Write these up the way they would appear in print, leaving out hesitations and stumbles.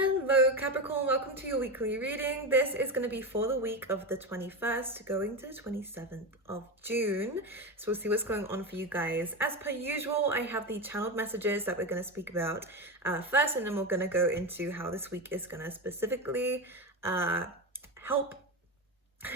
Hello Capricorn, welcome to your weekly reading. This is going to be for the week of the 21st going to the 27th of June. So we'll see what's going on for you guys. As per usual, I have the channeled messages that we're going to speak about first, and then we're going to go into how this week is going to specifically help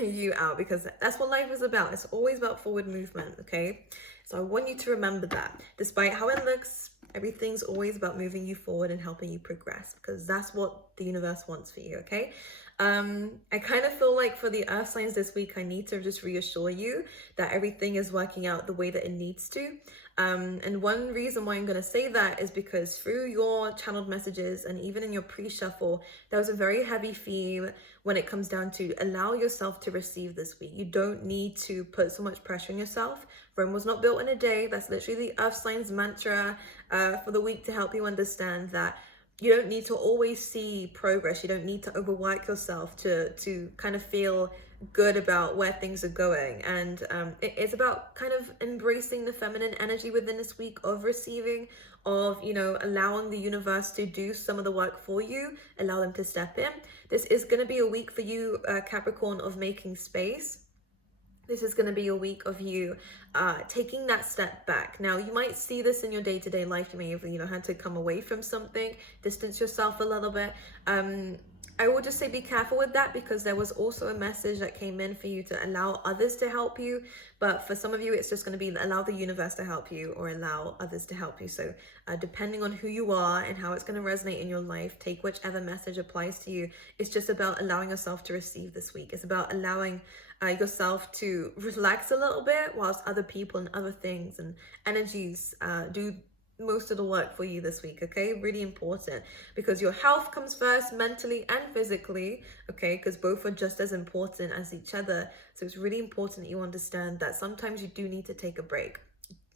you out, because that's what life is about. It's always about forward movement, okay? So I want you to remember that despite how it looks, everything's always about moving you forward and helping you progress, because that's what the universe wants for you, okay? I kind of feel like for the earth signs this week, I need to just reassure you that everything is working out the way that it needs to. And one reason why I'm going to say that is because through your channeled messages and even in your pre-shuffle, there was a very heavy theme when it comes down to allow yourself to receive this week. You don't need to put so much pressure on yourself. Rome was not built in a day. That's literally the earth signs mantra for the week, to help you understand that you don't need to always see progress. You don't need to overwork yourself to kind of feel good about where things are going. And it's about kind of embracing the feminine energy within this week of receiving, of, you know, allowing the universe to do some of the work for you, allow them to step in. This is going to be a week for you, Capricorn, of making space. This is going to be a week of you taking that step back. Now, you might see this in your day-to-day life. You may have, had to come away from something, distance yourself a little bit. I will just say be careful with that, because there was also a message that came in for you to allow others to help you. But for some of you, it's just going to be allow the universe to help you, or allow others to help you. So depending on who you are and how it's going to resonate in your life, take whichever message applies to you. It's just about allowing yourself to receive this week. It's about allowing yourself to relax a little bit, whilst other people and other things and energies do most of the work for you this week, okay? Really important, because your health comes first, mentally and physically, okay? Because both are just as important as each other. So it's really important that you understand that sometimes you do need to take a break.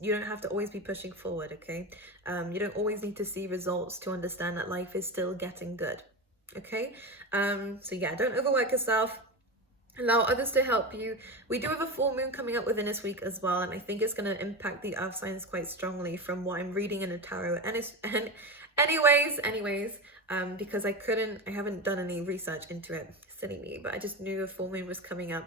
You don't have to always be pushing forward, okay? You don't always need to see results to understand that life is still getting good, okay? So yeah, don't overwork yourself. Allow others to help you. We do have a full moon coming up within this week as well, and I think it's going to impact the earth signs quite strongly from what I'm reading in the tarot. And anyways, because I haven't done any research into it, silly me, but I just knew a full moon was coming up.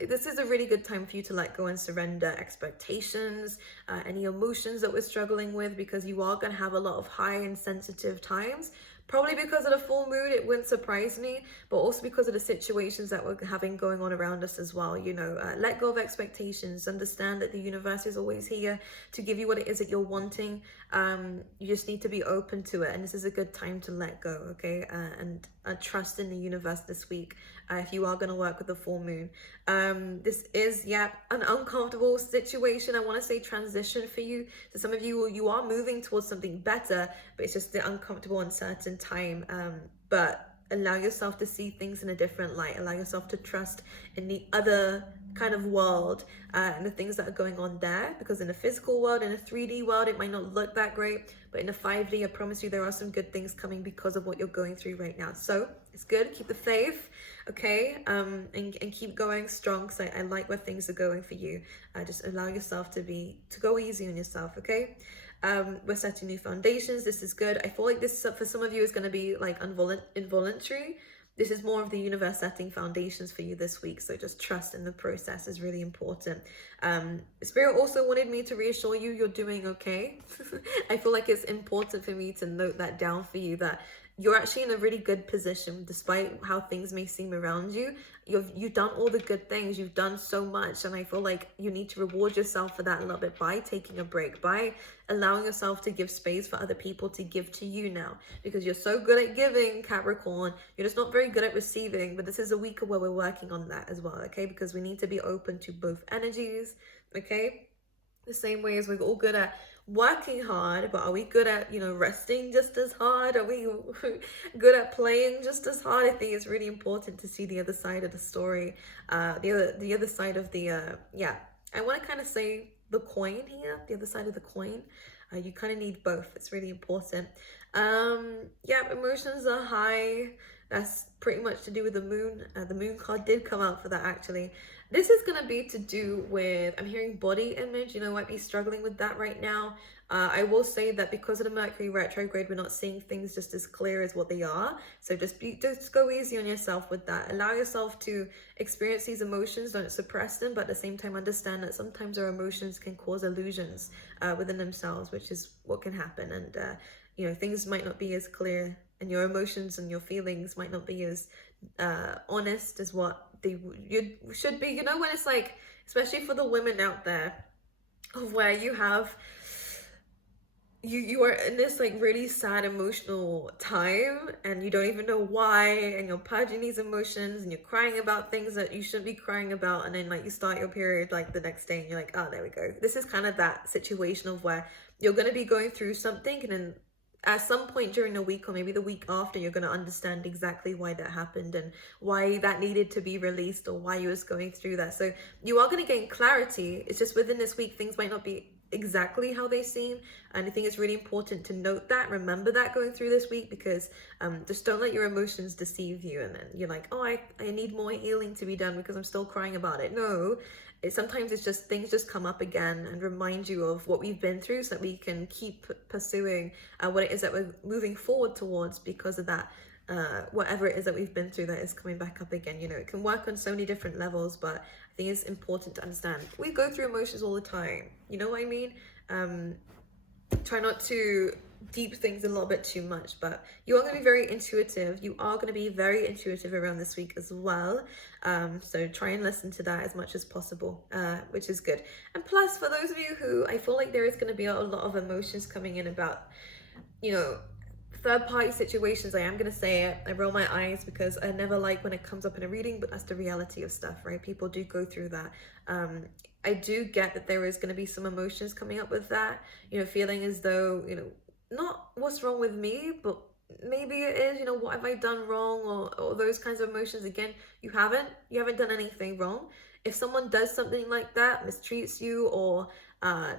This is a really good time for you to let go and surrender expectations, any emotions that we're struggling with, because you are going to have a lot of high and sensitive times. Probably because of the full moon, it wouldn't surprise me, but also because of the situations that we're having going on around us as well. Let go of expectations. Understand that the universe is always here to give you what it is that you're wanting. You just need to be open to it, and this is a good time to let go, okay? And trust in the universe this week if you are going to work with the full moon. This is, an uncomfortable situation. I want to say transition for you. So some of you are moving towards something better, but it's just the uncomfortable, uncertain time. But allow yourself to see things in a different light. Allow yourself to trust in the other kind of world and the things that are going on there, because in the physical world, in a 3D world, it might not look that great, but in the 5D, I promise you there are some good things coming because of what you're going through right now. So it's good. Keep the faith, okay? And keep going strong, because I like where things are going for you. Just allow yourself to go easy on yourself, okay? We're setting new foundations. This is good. I feel like this for some of you is going to be like involuntary. This is more of the universe setting foundations for you this week. So just trust in the process is really important. Spirit also wanted me to reassure you you're doing okay. I feel like it's important for me to note that down for you, that you're actually in a really good position despite how things may seem around you. You've done all the good things. You've done so much, and I feel like you need to reward yourself for that a little bit by taking a break, by allowing yourself to give space for other people to give to you now, because you're so good at giving, Capricorn. You're just not very good at receiving, but this is a week where we're working on that as well, okay? Because we need to be open to both energies, okay? The same way as we're all good at working hard, but are we good at resting just as hard? Are we good at playing just as hard? I think it's really important to see the other side of the story, the other side of the I want to kind of say the coin here, the other side of the coin. You kind of need both. It's really important. Emotions are high. That's pretty much to do with the moon. The moon card did come out for that actually. This is going to be to do with, I'm hearing body image. You know, might be struggling with that right now. I will say that because of the Mercury retrograde, we're not seeing things just as clear as what they are. So just go easy on yourself with that. Allow yourself to experience these emotions. Don't suppress them, but at the same time, understand that sometimes our emotions can cause illusions within themselves, which is what can happen. And you know, things might not be as clear, and your emotions and your feelings might not be as honest as what you should be. You know, when it's like, especially for the women out there, of where you have you are in this like really sad emotional time and you don't even know why, and you're purging these emotions and you're crying about things that you shouldn't be crying about, and then like you start your period like the next day and you're like, oh, there we go. This is kind of that situation of where you're going to be going through something, and then at some point during the week or maybe the week after, you're going to understand exactly why that happened and why that needed to be released, or why you was going through that. So you are going to gain clarity. It's just within this week things might not be exactly how they seem, and I think it's really important to note that, remember that going through this week, because just don't let your emotions deceive you, and then you're like, oh, I need more healing to be done because I'm still crying about it. No, sometimes it's just things just come up again and remind you of what we've been through, so that we can keep pursuing what it is that we're moving forward towards because of that. Whatever it is that we've been through that is coming back up again. You know, it can work on so many different levels, but I think it's important to understand we go through emotions all the time. You know what I mean? Try not to deep things a little bit too much, but you are going to be very intuitive. You are going to be very intuitive around this week as well. So try and listen to that as much as possible, which is good. And plus, for those of you who, I feel like there is going to be a lot of emotions coming in about, you know, third-party situations. I am going to say it. I roll my eyes because I never like when it comes up in a reading, but that's the reality of stuff, right? People do go through that. I do get that there is going to be some emotions coming up with that, you know, feeling as though, you know, not what's wrong with me, but maybe it is, you know, what have I done wrong, or those kinds of emotions. Again, you haven't done anything wrong. If someone does something like that, mistreats you, or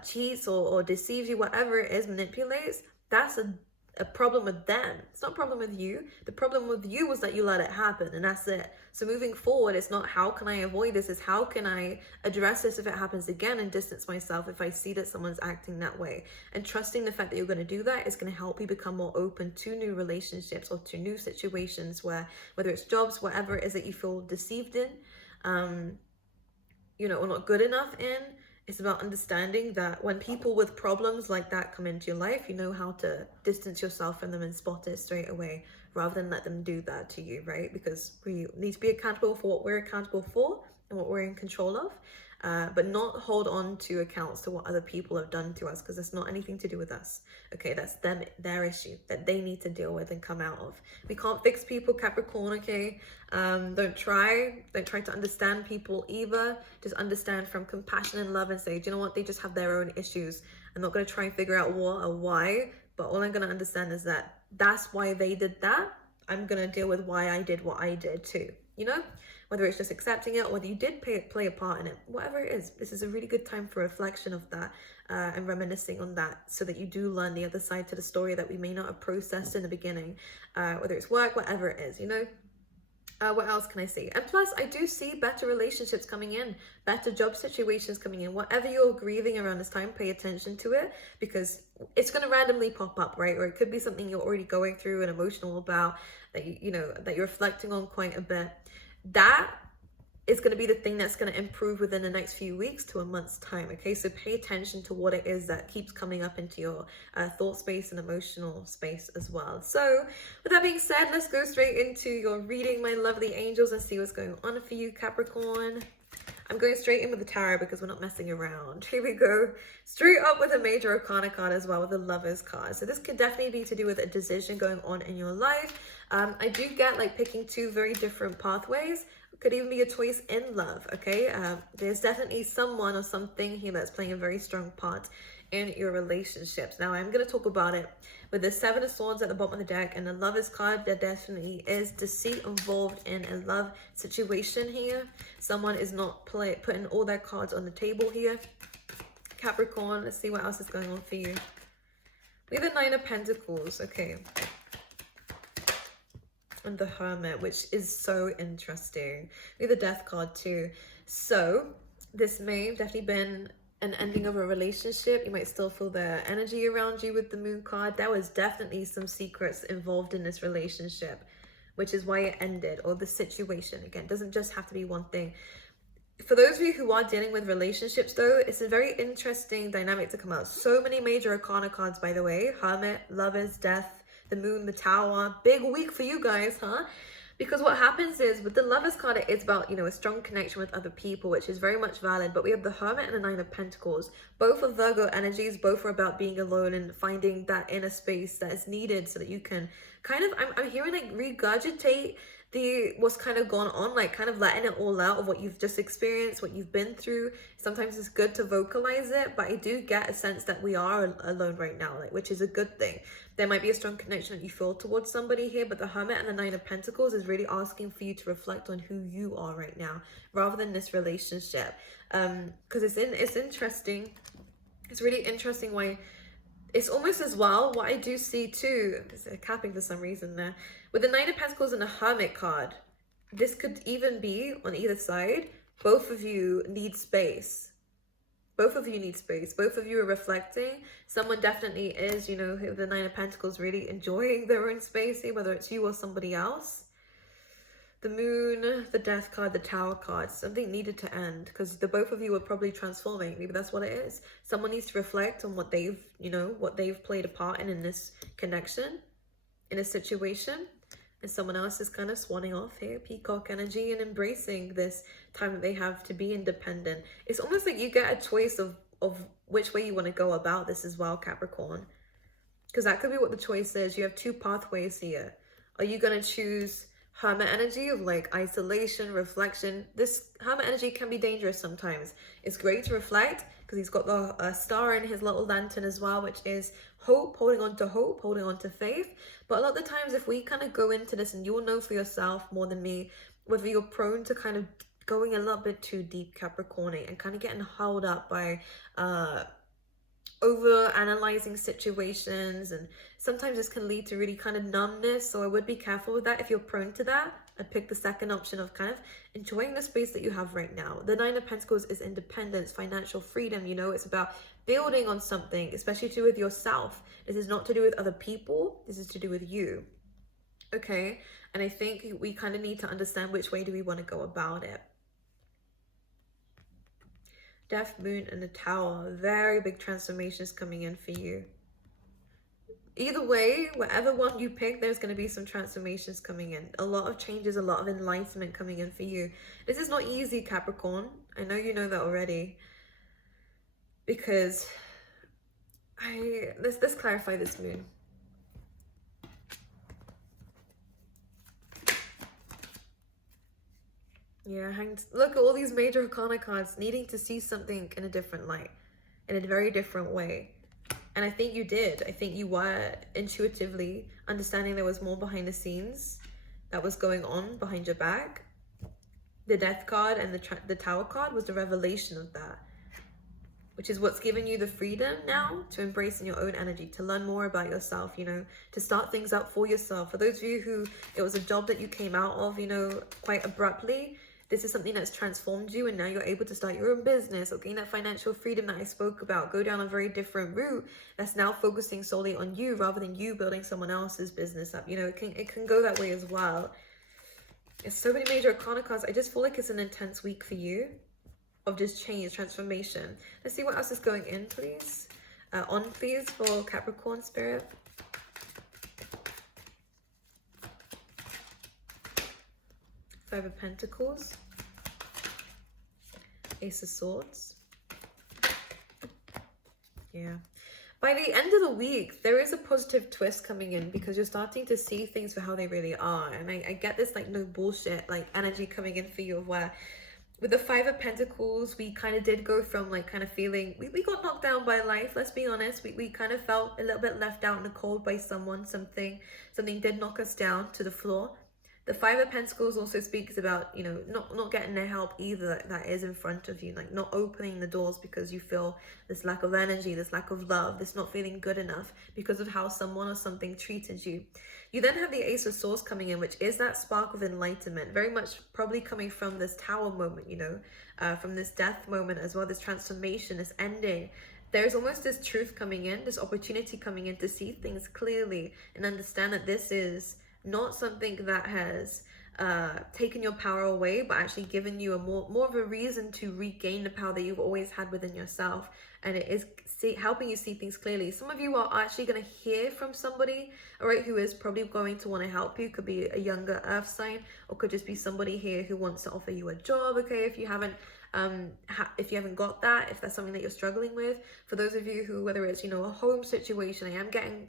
cheats, or deceives you, whatever it is, manipulates, that's a problem with them. It's not a problem with you. The problem with you was that you let it happen, and that's it. So moving forward, it's not how can I avoid this, it's how can I address this if it happens again, and distance myself if I see that someone's acting that way. And trusting the fact that you're going to do that is going to help you become more open to new relationships or to new situations, where whether it's jobs, whatever it is that you feel deceived in, you know, or not good enough in. It's about understanding that when people with problems like that come into your life, you know how to distance yourself from them and spot it straight away, rather than let them do that to you, right? Because we need to be accountable for what we're accountable for and what we're in control of, but not hold on to accounts to what other people have done to us, because it's not anything to do with us. Okay, that's them, their issue that they need to deal with and come out of. We can't fix people, Capricorn, okay? Don't try to understand people either. Just understand from compassion and love and say, do you know what, they just have their own issues. I'm not going to try and figure out what or why, but all I'm going to understand is that that's why they did that. I'm going to deal with why I did what I did too, you know? Whether it's just accepting it, or whether you did play a part in it, whatever it is, this is a really good time for reflection of that, and reminiscing on that, so that you do learn the other side to the story that we may not have processed in the beginning, whether it's work, whatever it is, you know? What else can I see? And plus, I do see better relationships coming in, better job situations coming in. Whatever you're grieving around this time, pay attention to it, because it's going to randomly pop up, right? Or it could be something you're already going through and emotional about, that you know, that you're reflecting on quite a bit. That is going to be the thing that's going to improve within the next few weeks to a month's time. Okay, so pay attention to what it is that keeps coming up into your thought space and emotional space as well. So with that being said, let's go straight into your reading, my lovely angels, and see what's going on for you, Capricorn. I'm going straight in with the tarot because we're not messing around. Here we go. Straight up with a major arcana card as well, with a Lover's card. So this could definitely be to do with a decision going on in your life. I do get like picking two very different pathways. Could even be a choice in love, okay? There's definitely someone or something here that's playing a very strong part in your relationships. Now, I'm going to talk about it with the Seven of Swords at the bottom of the deck and the Lover's card. There definitely is deceit involved in a love situation here. Someone is not putting all their cards on the table here. Capricorn, let's see what else is going on for you. We have the Nine of Pentacles, okay. and the Hermit, which is so interesting. We have the Death card too. So this may have definitely been an ending of a relationship. You might still feel the energy around you with the Moon card. There was definitely some secrets involved in this relationship, which is why it ended, or the situation. Again, it doesn't just have to be one thing. For those of you who are dealing with relationships though, it's a very interesting dynamic to come out. So many major arcana cards, by the way. Hermit, Lovers, Death, the Moon, the Tower. Big week for you guys, huh? Because what happens is with the Lovers card, it's about, you know, a strong connection with other people, which is very much valid. But we have the Hermit and the Nine of Pentacles. Both are Virgo energies. Both are about being alone and finding that inner space that is needed so that you can kind of, I'm hearing like regurgitate what's kind of gone on, like kind of letting it all out of what you've just experienced, what you've been through. Sometimes it's good to vocalize it, but I do get a sense that we are alone right now, like, which is a good thing. There might be a strong connection that you feel towards somebody here, but the Hermit and the Nine of Pentacles is really asking for you to reflect on who you are right now rather than this relationship. Because it's interesting. It's really interesting why it's almost as well, what I do see too, there's a capping for some reason there. With the Nine of Pentacles and the Hermit card, this could even be on either side. Both of you need space. Both of you need space. Both of you are reflecting. Someone definitely is, you know, the Nine of Pentacles really enjoying their own space here, whether it's you or somebody else. The Moon, the Death card, the Tower card, something needed to end because the both of you are probably transforming. Maybe that's what it is. Someone needs to reflect on what they've, you know, what they've played a part in this connection, in a situation. And someone else is kind of swanning off here, peacock energy, and embracing this time that they have to be independent. It's almost like you get a choice of which way you want to go about this as well, Capricorn. Because that could be what the choice is. You have two pathways here. Are you going to choose Hermit energy of like isolation, reflection? This Hermit energy can be dangerous sometimes. It's great to reflect because he's got the star in his little lantern as well, which is hope, holding on to faith. But a lot of the times if we kind of go into this, and you'll know for yourself more than me, whether you're prone to kind of going a little bit too deep, Capricorn, and kind of getting held up by over analyzing situations, and sometimes this can lead to really kind of numbness. So I would be careful with that. If you're prone to that, I'd pick the second option of kind of enjoying the space that you have right now. The Nine of Pentacles is independence, financial freedom. You know, it's about building on something, especially to do with yourself. This is not to do with other people. This is to do with you. Okay. And I think we kind of need to understand which way do we want to go about it. Death, Moon, and the Tower. Very big transformations coming in for you. Either way, whatever one you pick, there's going to be some transformations coming in. A lot of changes, a lot of enlightenment coming in for you. This is not easy, Capricorn. I know you know that already. Because let's clarify this Moon. Yeah, look at all these major arcana cards needing to see something in a different light, in a very different way. And I think you did. I think you were intuitively understanding there was more behind the scenes that was going on behind your back. The Death card and the Tower card was the revelation of that, which is what's given you the freedom now to embrace in your own energy, to learn more about yourself, you know, to start things up for yourself. For those of you who it was a job that you came out of, you know, quite abruptly, this is something that's transformed you, and now you're able to start your own business or gain that financial freedom that I spoke about. Go down a very different route that's now focusing solely on you rather than you building someone else's business up. You know, it can go that way as well. There's so many major arcana cards. I just feel like it's an intense week for you of just change, transformation. Let's see what else is going in, please. Please, for Capricorn spirit. Five of Pentacles. Ace of Swords. Yeah. By the end of the week, there is a positive twist coming in because you're starting to see things for how they really are. And I get this like no bullshit like energy coming in for you of where with the Five of Pentacles, we kind of did go from like kind of feeling, we got knocked down by life, let's be honest. We kind of felt a little bit left out in the cold by someone, something did knock us down to the floor. The Five of Pentacles also speaks about, you know, not getting the help either that is in front of you, like not opening the doors because you feel this lack of energy, this lack of love, this not feeling good enough because of how someone or something treated you. You then have the Ace of Swords coming in, which is that spark of enlightenment, very much probably coming from this Tower moment, you know, from this death moment as well, this transformation, this ending. There's almost this truth coming in, this opportunity coming in to see things clearly and understand that this is not something that has taken your power away, but actually given you a more of a reason to regain the power that you've always had within yourself. And it is helping you see things clearly. Some of you are actually going to hear from somebody, all right, who is probably going to want to help you. Could be a younger earth sign, or could just be somebody here who wants to offer you a job, okay, if you haven't got that, if that's something that you're struggling with. For those of you who, whether it's, you know, a home situation, I am getting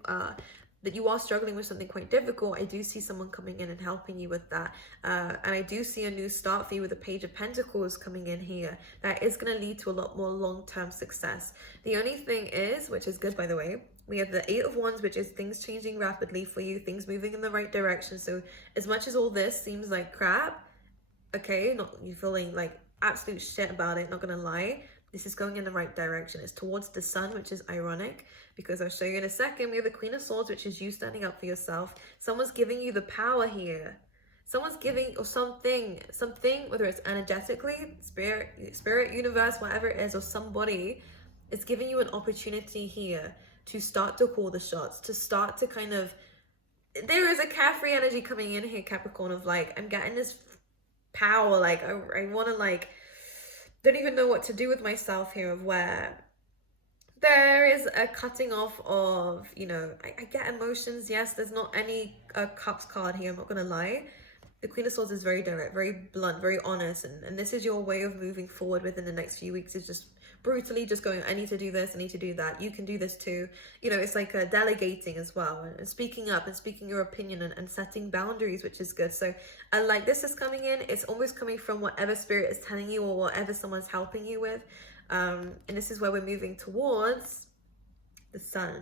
that you are struggling with something quite difficult, I do see someone coming in and helping you with that. And I do see a new start for you with the Page of Pentacles coming in here. That is going to lead to a lot more long-term success. The only thing is, which is good by the way, we have the Eight of Wands, which is things changing rapidly for you, things moving in the right direction. So as much as all this seems like crap, okay, not you feeling like absolute shit about it, not gonna lie, this is going in the right direction. It's towards the sun, which is ironic because I'll show you in a second. We have the Queen of Swords, which is you standing up for yourself. Someone's giving you the power here. Someone's giving, or something, whether it's energetically, spirit, universe, whatever it is, or somebody is giving you an opportunity here to start to call the shots, to start to kind of, there is a carefree energy coming in here, Capricorn, of like, I'm getting this power, like I want to, like, don't even know what to do with myself here, of where there is a cutting off of, you know, I get emotions. Yes, there's not any cups card here, I'm not gonna lie. The Queen of Swords is very direct, very blunt, very honest, and this is your way of moving forward within the next few weeks, is just brutally just going, I need to do this, I need to do that, you can do this too. You know, it's like delegating as well, and speaking up and speaking your opinion, and setting boundaries, which is good. So like this is coming in, it's almost coming from whatever spirit is telling you or whatever someone's helping you with. And this is where we're moving towards the sun,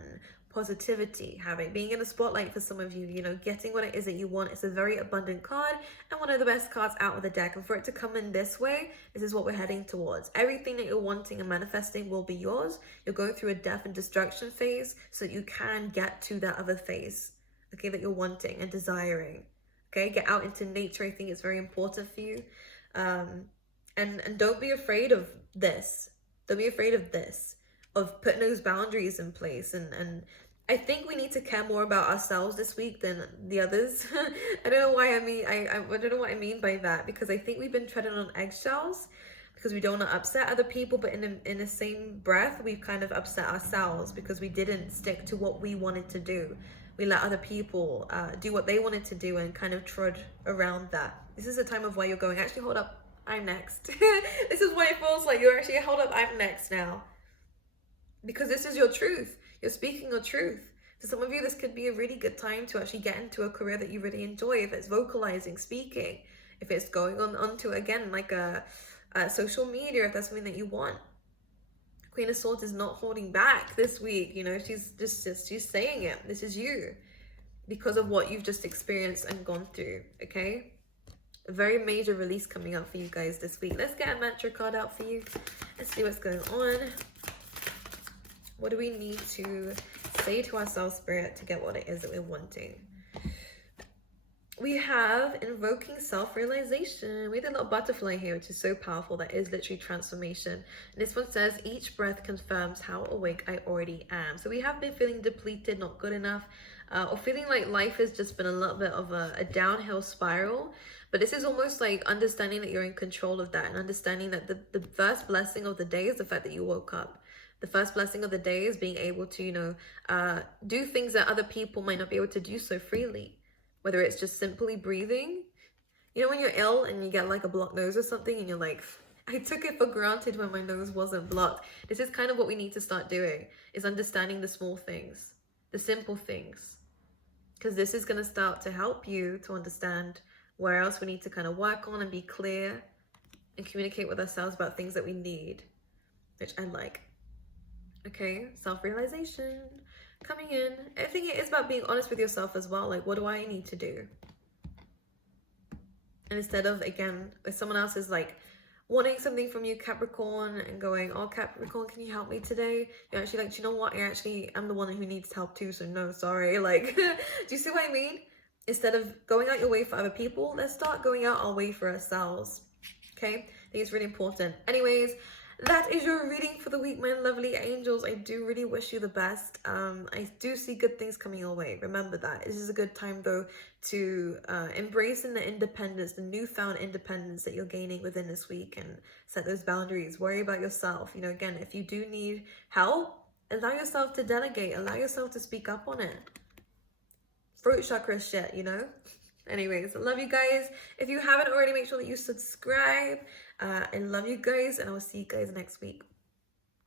positivity, being in the spotlight for some of you, you know, getting what it is that you want. It's a very abundant card and one of the best cards out of the deck, and for it to come in this way, this is what we're heading towards. Everything that you're wanting and manifesting will be yours. You're going through a death and destruction phase so that you can get to that other phase, okay, that you're wanting and desiring. Okay, get out into nature. I think it's very important for you. And don't be afraid of this. Don't be afraid of this, of putting those boundaries in place. And I think we need to care more about ourselves this week than the others. I don't know why. I don't know what I mean by that, because I think we've been treading on eggshells because we don't want to upset other people, but in the same breath, we've kind of upset ourselves because we didn't stick to what we wanted to do. We let other people do what they wanted to do and kind of trod around that. This is a time of where you're going, actually, hold up, I'm next. This is what it feels like. You're actually, hold up, I'm next now. Because this is your truth. You're speaking your truth. For some of you, this could be a really good time to actually get into a career that you really enjoy. If it's vocalizing, speaking, if it's going onto, again, like a social media, if that's something that you want. Queen of Swords is not holding back this week. You know, she's saying it. This is you because of what you've just experienced and gone through, okay? A very major release coming up for you guys this week. Let's get a mantra card out for you. Let's see what's going on. What do we need to say to ourselves, Spirit, to get what it is that we're wanting? We have invoking self-realization. We have a little butterfly here, which is so powerful. That is literally transformation. And this one says, each breath confirms how awake I already am. So we have been feeling depleted, not good enough, or feeling like life has just been a little bit of a downhill spiral. But this is almost like understanding that you're in control of that, and understanding that the first blessing of the day is the fact that you woke up. The first blessing of the day is being able to, you know, do things that other people might not be able to do so freely. Whether it's just simply breathing. You know, when you're ill and you get like a blocked nose or something and you're like, I took it for granted when my nose wasn't blocked. This is kind of what we need to start doing, is understanding the small things, the simple things. Because this is going to start to help you to understand where else we need to kind of work on and be clear and communicate with ourselves about things that we need, which I like. Okay, self-realization coming in. I think it is about being honest with yourself as well. Like, what do I need to do? And instead of, again, if someone else is like wanting something from you, Capricorn, and going, oh, Capricorn, can you help me today? You're actually like, do you know what? I actually am the one who needs help too, so no, sorry. Like, do you see what I mean? Instead of going out your way for other people, let's start going out our way for ourselves. Okay? I think it's really important. Anyways, that is your reading for the week, my lovely angels. I do really wish you the best. I do see good things coming your way. Remember that. This is a good time, though, to embracing the independence, the newfound independence that you're gaining within this week, and set those boundaries. Worry about yourself. You know, again, if you do need help, allow yourself to delegate. Allow yourself to speak up on it. Throat chakra shit, you know? Anyways, I love you guys. If you haven't already, make sure that you subscribe. I love you guys, and I will see you guys next week.